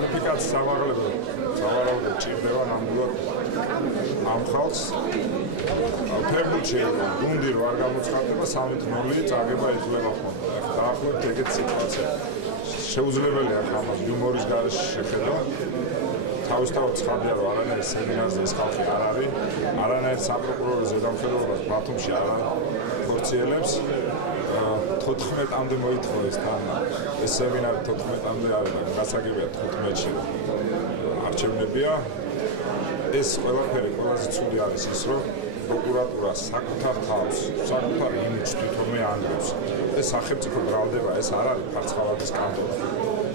კვალიფიკაციის ამაღლება სავარაუდოდ ჭირდება ნამდვილად ამ ხალხს. ფეხბურთში გუნდი რო არ გამოცხადდება 3-0 წაგება ითვლება ხოლმე. დაახლოებით ეგეთი სიტუაცია. შეუძლებელია ამას იუმორის გარეშე შეხედა. თავისთავად ცხადია რომ არანაირ სემინარზე ეს ხალხი არ არის, არანაირ საპროკურორო ზედამხედველობას ბათუმში არ ხორციელებს. 14-მდე მოითხოვეს თან ეს სემინარი 14-მდე არის და გასაგებია 15-ში არჩევნებია. ეს ყველაფერი ყველაზე ცუდი არის ის რომ პროკურატურა საკუთარ თავს, საკუთარ იმიჯს თვითონვე ანგრევს. ეს სახელმწიფო ბრალდება, ეს არ არის ფარცხალაძის სკანდალი.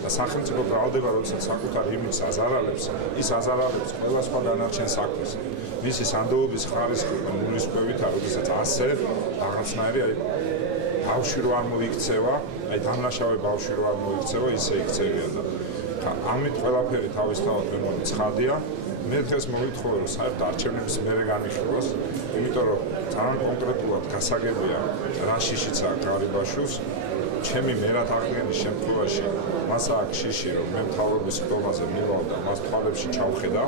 და სახელმწიფო ბრალდება, როდესაც საკუთარ იმიჯს აზარალებს, ის აზარალებს ყველა სხვა განარჩენ საქმეს. მისი სანდოობის ხარისხი ნულის ქვევითა, როდესაც ასე რაღაცნაირი ბავშვი რო არ მოიქცევა, დამნაშავე ბავშვი რო არ მოიქცევა, ისე იქცევია და ამით ყველაფერი თავისთავად მე მგონი ცხადია. მე დღეს მოვითხოვე რომ საერთოდ არჩევნების მერე განიხილოს, იმიტომ რომ ძალიან კონკრეტულად გასაგებია რა შიშიც აქვს გარიბაშვილს. ჩემი მერად აღდგენის შემთხვევაში მას აქვს შიში რომ მე მთავრობის ხდომაზე მივალ და მას თვალებში ჩავხედა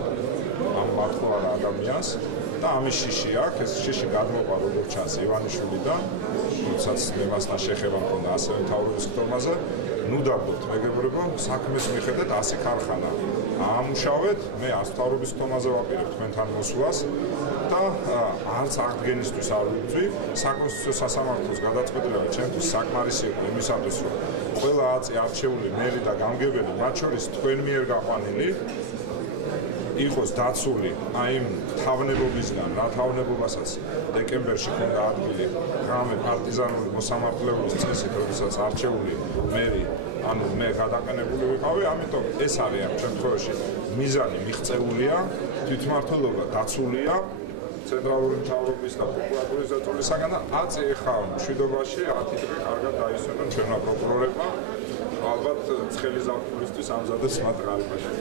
ამ მართლა ადამიანს და ამის შიში აქვს. ეს შიში გადმოყვა როგორც ჩანს ივანიშვილიდან, როდესაც მე მასთან შეხება მქონდა ასევე მთავრობის ხდომაზე. ნუ დაგვთ მეგობრებო, საქმეს მიხედეთ 100 ქარხანა. აამუშავეთ, მე არც მთავრობის ხდომაზე ვაპირებ თქვენთან მოსვლას და არც აღდგენისთვის არ ვიწვი. საკონსტიტუციო სასამართლოს გადაწყვეტილება ჩემთვის საკმარისი იყო იმისათვის, რომ ყველა აწი არჩეული მერი და გამგებელი, მათ შორის თქვენ მიერ გაყვანილი, იყოს დაცული აი იმ თავნებობისგან, რა თავნებობასაც დეკემბერში ქონდა ადგილი რამე პარტიზანული მოსამართლეობის წესით, როდესაც არჩეული მერი, ანუ მე გადაყენებული ვიყავი, ამიტომ ეს არის ამ შემთხვევაში მიზანი მიღწეულია, თვითმმართველობა დაცულია ცენტრალური მთავრობის და პროკურატურის დაწოლისაგან და აწი ეხა მშვიდობაში 10 დღე კარგად დაისვენონ ჩვენმა პროკურორებმა. ალბათ ცხელი ზაფხულისთვის ამზადებს მათ გარიბაში.